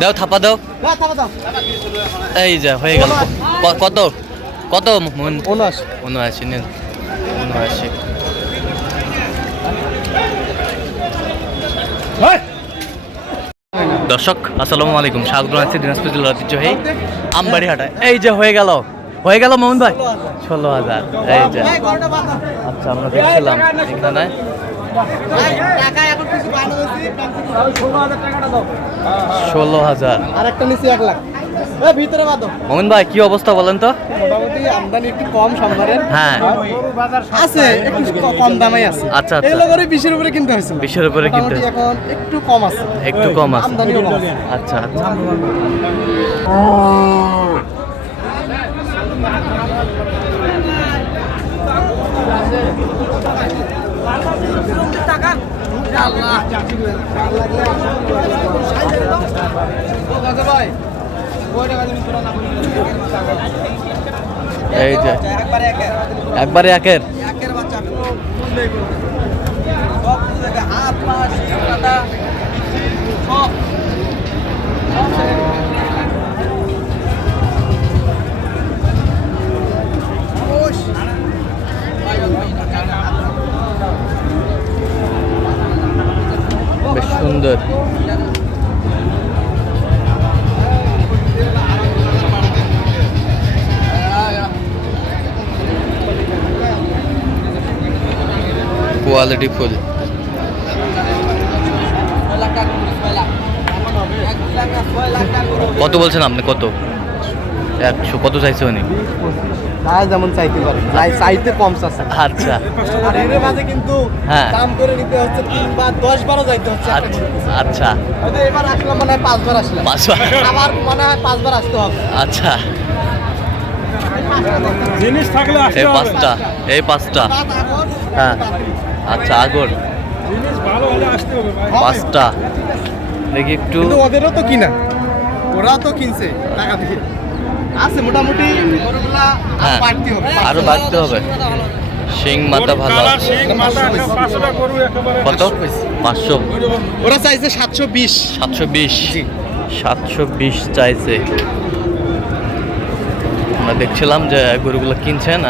দাও থাপা দাও, এই যা হয়ে গেল। কত কত? 79 নেন, 79। দর্শক আসসালামু আলাইকুম, স্বাগত জানাচ্ছি দিনাজপুর জেলার ঐতিহ্যবাহী আমবাড়ি হাটায়। এই যে হয়ে গেল মোহন ভাই 16,000। এই যে আচ্ছা, আমরা দেখছিলাম এখানে 16,000। আরেকটা নিচে 1 লাখ ভিতরে বাদ। মোহন ভাই কি অবস্থা বলেন তো? মোটামুটি আমদানি একটু কম সম্ভারের। হ্যাঁ আছে, একটু কম দামে আছে। আচ্ছা আচ্ছা, এগুলো করে 20-এর উপরে কিনতে হয়েছে। 20-এর উপরে কিনতে মোটামুটি এখন একটু কম আছে, একটু কম আছে। আমদানিও কম আছে। আচ্ছা আচ্ছা, এই যে একবারে একের বেশ সুন্দর। Quality full. কত বলছেন আপনি? কত? 100? কত চাইছে উনি? যেমন চাইতে পারে, চাইতে কম আছে। আচ্ছা আর এর মাঝে কিন্তু হ্যাঁ, দাম করে নিতে হচ্ছে 3 বার 10 বারও যাইতে হচ্ছে। আচ্ছা হয়তো এবার আসলাম মনে হয় 5 বার আসলাম, 5 বার, আবার মনে হয় 5 বার আসতে হবে। আচ্ছা জিনিস থাকলে আসতে এই হবে। 5টা, এই 5টা। হ্যাঁ আচ্ছা, আগর জিনিস ভালো হলে আসতে হবে ভাই। 5টা দেখি একটু। কিন্তু ওদেরও তো কিনা, ওরাও তো কিনছে টাকা দিয়ে। আছে মোটামুটি গরুগুলা হ্যাঁ, বাড়তি হবে, আরো বাড়তে হবে। শিং মাথা ভালো। কালার শিং মাথা একটা 500 টাকা গরু একেবারে। কত? 500। ওরা চাইছে 720। 720, 720 চাইছে। আমরা দেখছিলাম যে গরুগুলো কিনছেন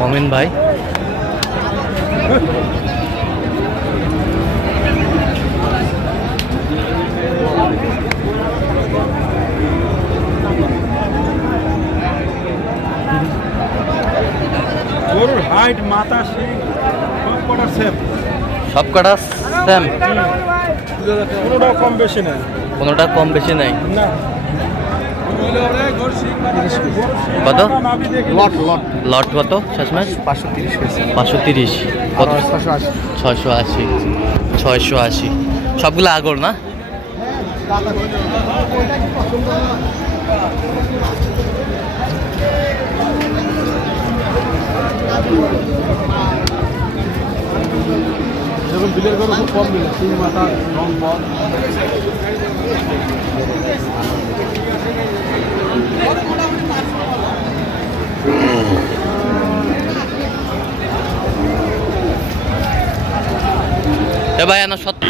মমিন ভাই। গরুর হাইট মাথা শিং সব কটা সেম। সব কটা সেম, কোনোটাও কম বেশি নাই। কোনোটা কম বেশি নাই। না কত? লট লট লট কত শেষমেশ? 530 হয়েছে। 530। কত? 680। 680। 680 সবগুলো আগর না? যেমন বিলের গরু খুব কম মিলে, শিং মাথা রং বল। এ ভাই আনা সত্য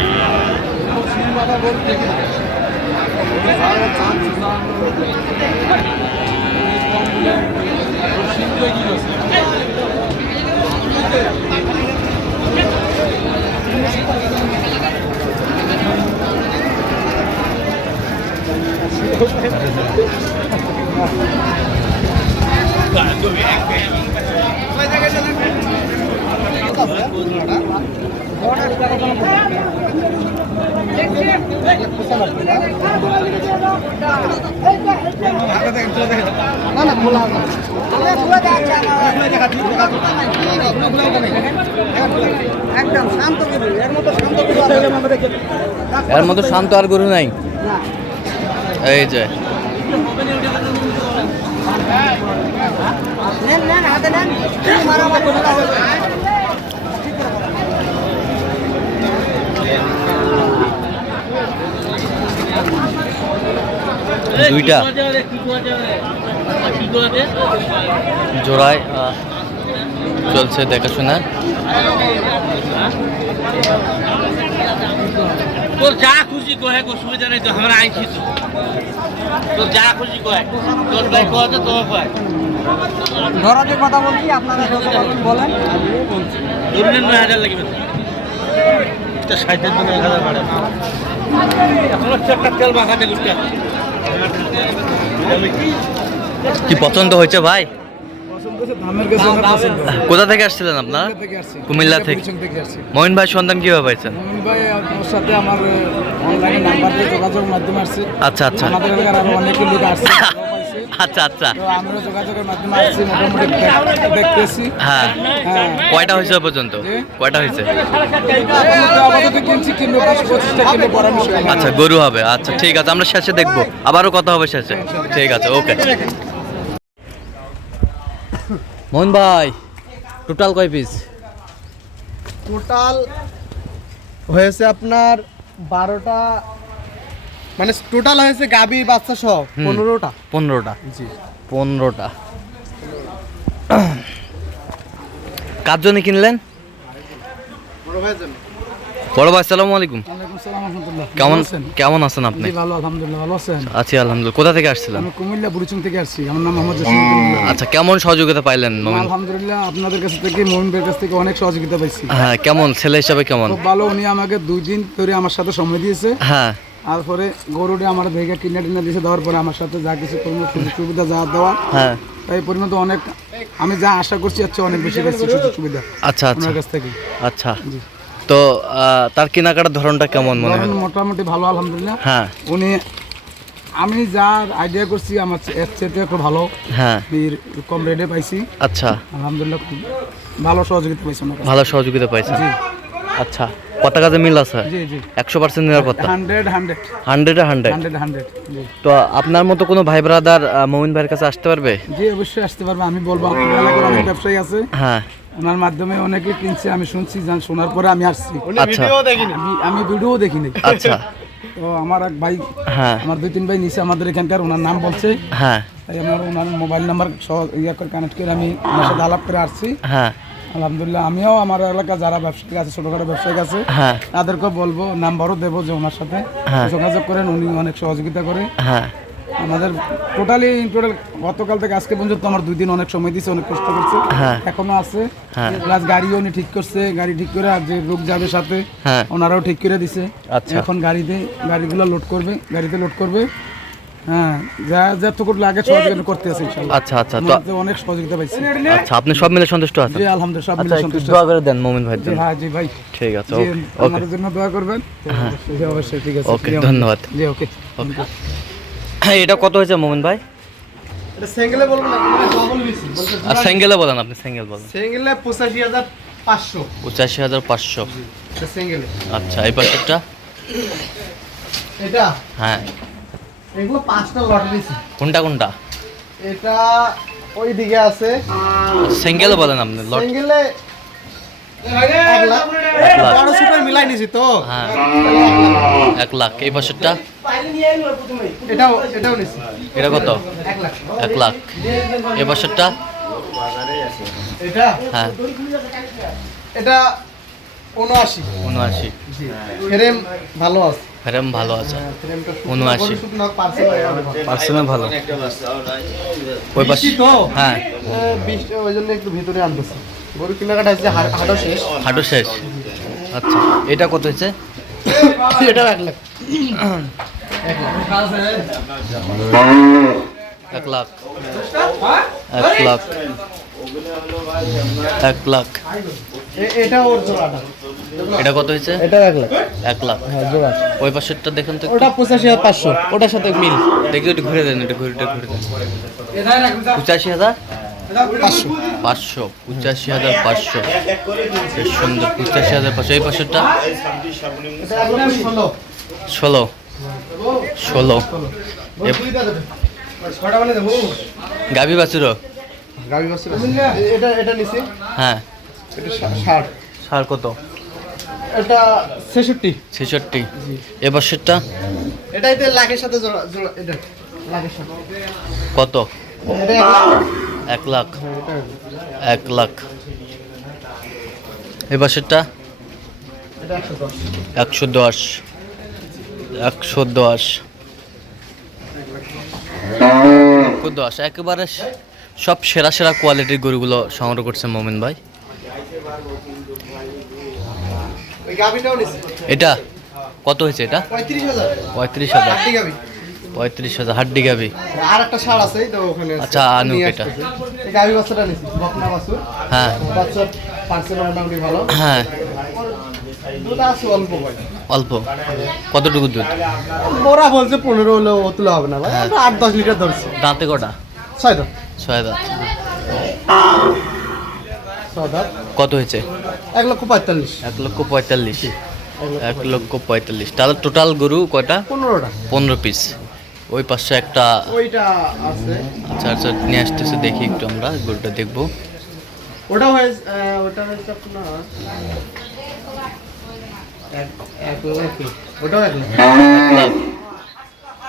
এর মতো শান্ত আর গরু নাই। এই যে দুইটা জোড়ায় চলছে দেখাশোনা। তোর যা খুশি কহে কো সুবিধা নেই তো আমরা আইছি তো তোর যা খুশি কহে তোর ভাই কয় তো তোমার কয় ধরাতে কথা বলছি আপনারা বলেন ধরুন 9000 লাগবে তো 60 এর জন্য 1000 বাড়ে এখন একটা তেল মাখাতে গুস্তা কি পছন্দ হয়েছে ভাই? কোথা থেকে আসছিলেন আপনারা? কুমিল্লা থেকে। মঈন ভাই সন্ধান কিভাবে পাইছেন? ভাই আপনার সাথে আমার অনলাইনে নাম্বার দিয়ে যোগাযোগের মাধ্যমে আসছে। আচ্ছা আচ্ছা আমাদের এলাকার আরো অনেক লোক আসছে, আচ্ছা আচ্ছা। তো আমরা যোগাযোগের মাধ্যমে আসছি, মোটামুটি দেখতেছি। হ্যাঁ, হ্যাঁ, কয়টা হয়েছে এ পর্যন্ত? কয়টা হয়েছে? আপাতত কিনছি, কিনবো 25-25টা কিনবো পরামর্শ। আচ্ছা, গরু হবে। আচ্ছা ঠিক আছে, আমরা শেষে দেখবো, আবারও কথা হবে শেষে। ঠিক আছে, ওকে। মোহন ভাই, টোটাল কয় পিস? টোটাল হয়েছে আপনার 12টা, মানে টোটাল হয়েছে গাবি বাচ্চা সহ 15টা। 15টা? জি, 15টা। কার জন্য কিনলেন? বড় ভাই, আসসালামু আলাইকুম। ওয়ালাইকুম আসসালাম রাহমাতুল্লাহ। কেমন আছেন আপনি? জি ভালো, আলহামদুলিল্লাহ। ভালো আছেন? আছি আলহামদুলিল্লাহ। কোথা থেকে আসছিলেন? আমি কুমিল্লা বুড়িচং থেকে আসছি। আমার নাম মোহাম্মদ জসিমউদ্দিন। আচ্ছা, কেমন সহযোগিতা পাইলেন মোমিন? আলহামদুলিল্লাহ, আপনাদের কাছ থেকে মোমিন ভাইয়ের কাছ থেকে অনেক সহযোগিতা পাইছি। হ্যাঁ, কেমন ছেলে হিসাবে কেমন? খুব ভালো। উনি আমাকে 2 দিন ধরে আমার সাথে সময় দিয়েছে। হ্যাঁ, তারপরে গরুটা আমার ভেগে কিনা দিয়েছে, দেওয়ার পরে আমার সাথে যা কিছু কোনো সুযোগ সুবিধা যা দেওয়া, হ্যাঁ। তাই পরিমাণ তো অনেক, আমি যা আশা করছি হচ্ছে অনেক বেশি পাইছি সুযোগ সুবিধা আচ্ছা আচ্ছা ওনার কাছ থেকে। আচ্ছা। তো তার কেনাকাটার ধরনটা কেমন মনে হয়? ধরেন মোটামুটি ভালো, আলহামদুলিল্লাহ। হ্যাঁ, উনি, আমি যা আইডিয়া করছি আমার এর চেয়ে একটু ভালো, হ্যাঁ। কম রেটে পাইছি। আচ্ছা, আলহামদুলিল্লাহ, খুব ভালো সহযোগিতা পাইছি ওনার কাছে। ভালো সহযোগিতা পাইছেন। জি আচ্ছা, কত কাজে মিল আছে? জি জি, 100% নিরাপত্তা? 100 100 জি। তো আপনার মতো কোনো ভাই ব্রাদার মমিন ভাইয়ের কাছে আসতে পারবে? জি অবশ্যই আসতে পারবে। আমি বলবো, আপনার এলাকার অনেক ব্যবসায়ী আছে, হ্যাঁ। ওনার মাধ্যমে অনেকে কিনছে, আমি শুনছি, শোনার পরে আমি আসছি। আচ্ছা, আমি ভিডিও দেখিনি। আচ্ছা, তো আমার এক ভাই, হ্যাঁ, আমার 2-3 ভাই নিচে আমাদের এখানকার, ওনার নাম বলছে, হ্যাঁ, তাই আমার ওনার মোবাইল নাম্বার সহ ইয়ে করে কানেক্ট করে আমি ওনার সাথে আলাপ করে আসছি। হ্যাঁ, আলহামদুলিল্লাহ, আমিও আমার এলাকা যারা ব্যবসায়ী আছে, ছোটখাটো ব্যবসায়ী আছে, হ্যাঁ, তাদেরকে বলবো, নাম্বারও দেবো যে ওনার সাথে হ্যাঁ। যোগাযোগ করেন, উনি অনেক সহযোগিতা করে হ্যাঁ। আমাদের। টোটাল গতকাল থেকে আজকে পর্যন্ত আমার 2 দিন অনেক সময় দিয়েছে, অনেক কষ্ট করছে, হ্যাঁ। এখনো আছে। হ্যাঁ। প্লাস গাড়িও উনি ঠিক করছে, গাড়ি ঠিক করে আর যে লোক যাবে সাথে, হ্যাঁ। ওনারাও ঠিক করে দিছে। আচ্ছা। এখন গাড়িগুলো লোড করবে, গাড়িতে লোড করবে। হ্যাঁ, যতটুকু লাগে সহযোগিতা করতে আছে ইনশাআল্লাহ। আচ্ছা আচ্ছা। তো আমাদের অনেক সহযোগিতা পাইছি। আচ্ছা, আপনি সব মিলে সন্তুষ্ট আছেন? জি আলহামদুলিল্লাহ, সব আচ্ছা, মিলে একটু সন্তুষ্ট দোয়া আছি। করে দেন মমিন ভাইয়ের জি, জন্য। হ্যাঁ জি ভাই, ঠিক আছে, জি, ওকে, আমাদের জন্য দোয়া করবেন। জি, অবশ্যই, ঠিক আছে। ওকে, জি, ধন্যবাদ। জি, ওকে। হ্যাঁ, এটা কত হয়েছে মমিন ভাই? এটা সিঙ্গেলে বলবো না, ডবল নিছি। আর সিঙ্গেলে বলেন, আপনি সিঙ্গেল বলেন। সিঙ্গেলে 85,500। 85,500। এটা সিঙ্গেলে। আচ্ছা, এই পাশেরটা? এটা, হ্যাঁ। এগুলো 5টা লট নিছি। কোনটা কোনটা? এটা ওই দিকে আছে। সিঙ্গেলে বলেন আপনি। লট? সিঙ্গেলে 1 লাখ। বড় সুপার মিলাই নিছি তো। হ্যাঁ, 1 লাখ। এই পাশেরটা? এটাও নিছি। এটা কত? 1 লাখ। 1 লাখ। এই পাশেরটা? এটা, হ্যাঁ, এটা 79। 79। জি, ফ্রেম ভালো আছে। ফ্রেম ভালো আছে। ফ্রেমটা 79। পার্সেন্টে ভালো। ওই পাশে? তো হ্যাঁ, 20, ওই জন্য একটু ভিতরে আনতেছি। গরু কেনাকাটা হচ্ছে, হাটও শেষ। হাঁটু শেষ। আচ্ছা, এটা কত হয়েছে? এটাও 1 লাখ। 1 লাখ। 1 লাখ। 1 লাখ। এটা ওর জোড়াটা। এটা কত হয়েছে? এটা 1 লাখ। 1 লাখ। হ্যাঁ, জোড়া। ওই পাশেরটা দেখেন তো একটু। ওটা 85,500, ওটার সাথে মিল। দেখি একটু ঘুরে দেন, এটা ঘুরে দেন। 85,500। 85,500। বেশ সুন্দর। 85,500। এই পাশেরটা? এটা একদম 16। 16। ছয়টা মানে দেবো। গাভী বাছুরও? গাবি বাস। এটা নিছি। হ্যাঁ। এটা 60। সার কত? এটা 66। 66। এ পাশেরটা? এটাইতে লাখের সাথে জোড়া, এটা লাখের সাথে। কত? এটা 1 লাখ। এটা 1 লাখ। এ পাশেরটা? এটা 110। 110। 110 110 একেবারে সব সেরা সেরা কোয়ালিটির গরুগুলো সংগ্রহ করছে মোমিন ভাই। ওই গাবিটাও নিছি এটা কত হয়েছে? এটা 35,000 35,000 হাড্ডি গাবি। 35,000 হাড্ডি গাবি। আর একটা ষাঁড় আছে এই তো ওখানে আছে। আচ্ছা, আনুক নিয়ে এটা। আসতেছে। এই গাবি বাচ্চাটা নিছি বকনা বাছুর। হ্যাঁ বাচ্চা পার্সেন্ট মোটামুটি ভালো। হ্যাঁ দুধ আছে অল্প ভাই। অল্প কতটুকু দুধ? মোরা বলছে 15 হলেও তুলে হবে না ভাই, আমরা 8-10 লিটার ধরছি। দাঁতে কটা? 6 দাঁত। 6 দাঁত। 6 দাঁত। কত হয়েছে? 1,45,000 1,45,000 1,45,000। তাহলে টোটাল গরু কয়টা? 15টা। 15 পিস। ওই পাশে একটা ওইটা আছে। আচ্ছা আচ্ছা নিয়ে আসতেছে, দেখি একটু আমরা গরুটা দেখবো। ওটা হয়েছে আপনার এক লাখ। ওটাও 1 লাখ।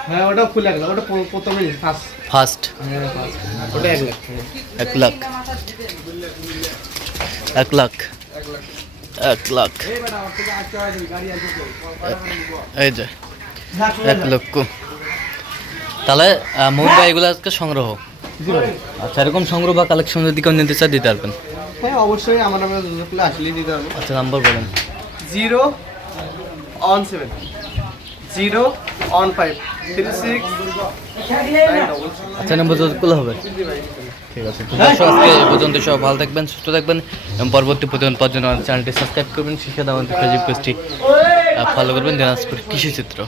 হ্যাঁ ওটাও ফুল 1 লাখ। ওটা প্রথমেই ফার্স্ট। ফার্স্ট হ্যাঁ ফার্স্ট। ওটা 1 লাখ। 1 লাখ 1 লাখ 1 লাখ এই যে 1 লক্ষ। তাহলে মুম্বাই এগুলো আজকে সংগ্রহ। আচ্ছা, এরকম সংগ্রহ বা কালেকশন যদি কেউ নিতে চায় দিতে পারবেন? হ্যাঁ অবশ্যই আমার নামে যোগাযোগ করলে আসলেই দিতে পারবো। আচ্ছা, নাম্বার বলেন। 017 015 36 আচ্ছা, নাম্বার যোগাযোগ করলে হবে। ঠিক আছে, তো দর্শক আজকে এই পর্যন্ত। সব ভালো থাকবেন, সুস্থ থাকবেন এবং পরবর্তী প্রতিদিন পাওয়ার জন্য চ্যানেলটি সাবস্ক্রাইব করবেন। শিক্ষা দাম ফেসবুক পেজটি ফলো করবেন, দিনাজপুর কৃষি চিত্র।